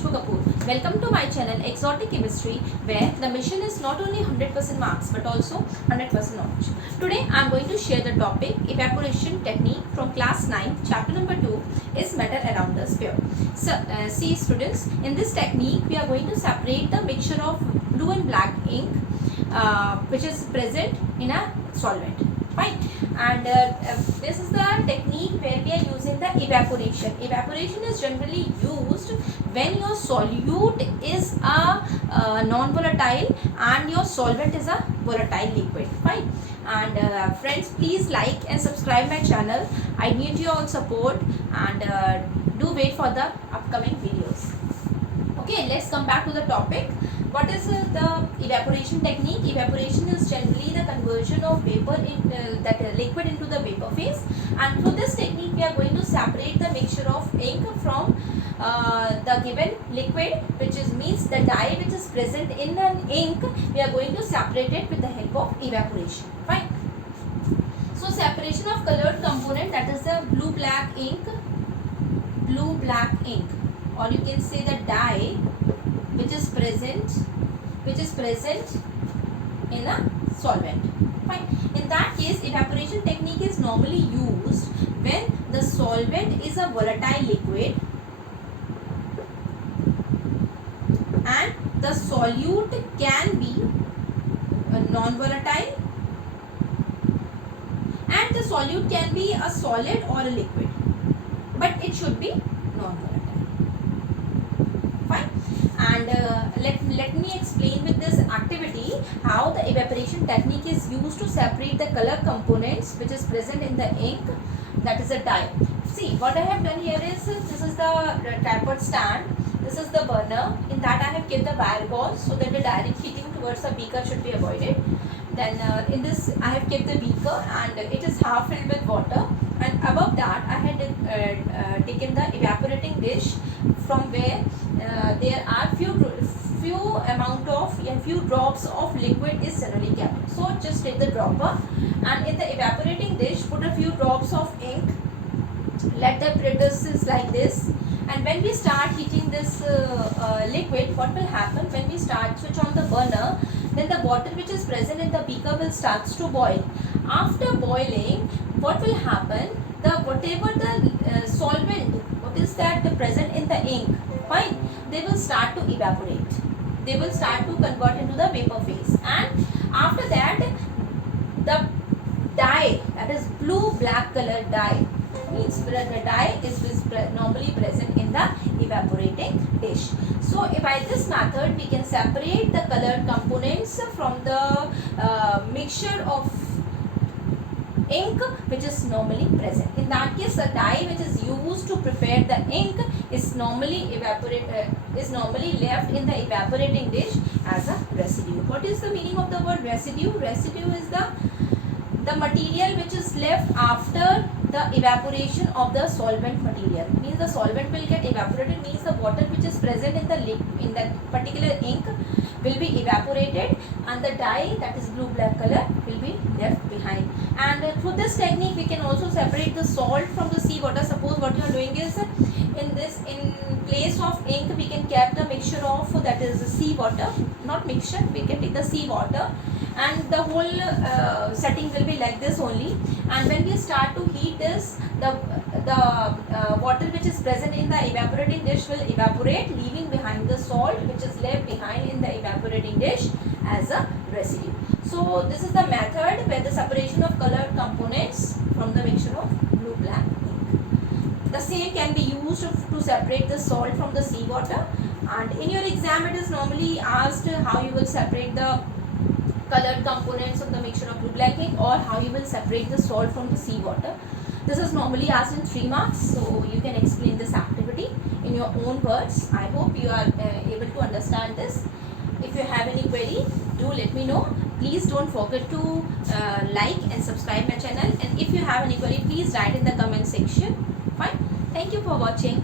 Welcome to my channel Exotic Chemistry, where the mission is not only 100% marks but also 100% knowledge. Today I am going to share the topic evaporation technique from class 9, chapter number 2 is matter around the sphere. So see students, in this technique we are going to separate the mixture of blue and black ink which is present in a solvent. Fine. And this is the technique where we are using the evaporation. Evaporation is generally used when your solute is a non-volatile and your solvent is a volatile liquid. Fine. And friends, please like and subscribe my channel. I need your all support, and do wait for the upcoming videos. Okay, let's come back to the topic. What is the evaporation technique? Evaporation is generally the conversion of vapor in liquid into the vapor phase, and through this technique we are going to separate the mixture of ink from the given liquid, which means the dye which is present in an ink. We are going to separate it with the help of evaporation. Fine. So separation of colored component, that is the blue black ink, or you can say the dye which is present in a solvent. Fine. In that case, evaporation technique is normally used when the solvent is a volatile liquid and the solute can be non-volatile, and the solute can be a solid or a liquid, but it should be non-volatile. Fine. And let me explain with this activity how the evaporation technique is used to separate the color components which is present in the ink, that is a dye. See, what I have done here is, this is the tripod stand, this is the burner. In that I have kept the wire gauze so that the direct heating towards the beaker should be avoided. Then in this I have kept the beaker and it is half filled with water, and above that I had taken the evaporating dish from where there are few drops of liquid is generally kept. So just take the dropper and in the evaporating dish put a few drops of ink. Let the produce like this, and when we start heating this liquid, what will happen when we switch on the burner, then the water which is present in the beaker will starts to boil. After boiling, what will happen, whatever the solvent, what is that present in the ink, fine, they will start to evaporate. They will start to convert into the vapor phase, and after that the dye, that is blue black color dye, means the dye is normally present in the evaporating dish. So by this method we can separate the colored components from the mixture of ink which is normally present. In that case, the dye which is used to prepare the ink is normally left in the evaporating dish as a residue. What is the meaning of the word residue? Residue is the material which is left after the evaporation of the solvent material. Means the solvent will get evaporated, means the water which is present in that particular ink will be evaporated, and the dye, that is blue black color, will be left behind. And through this technique we can also separate the salt from the sea water. Suppose what you are doing is, in place of ink we can keep the mixture of, that is sea water, not mixture, we can take the sea water, and the whole setting will be like this only. And when we start to heat this, the water which is present in the evaporating dish will evaporate, leaving behind the salt which is left behind in the evaporating dish as a residue. So this is the method where the separation of colored components from the mixture of blue black ink. The same can be used to separate the salt from the sea water, and in your exam it is normally asked how you will separate the colored components of the mixture of blue black ink, or how you will separate the salt from the sea water. This is normally asked in 3 marks, so you can explain this activity in your own words. I hope you are able to understand this. If you have any query, do let me know. Please don't forget to like and subscribe my channel, and if you have any query, please write in the comment section. Fine. Thank you for watching.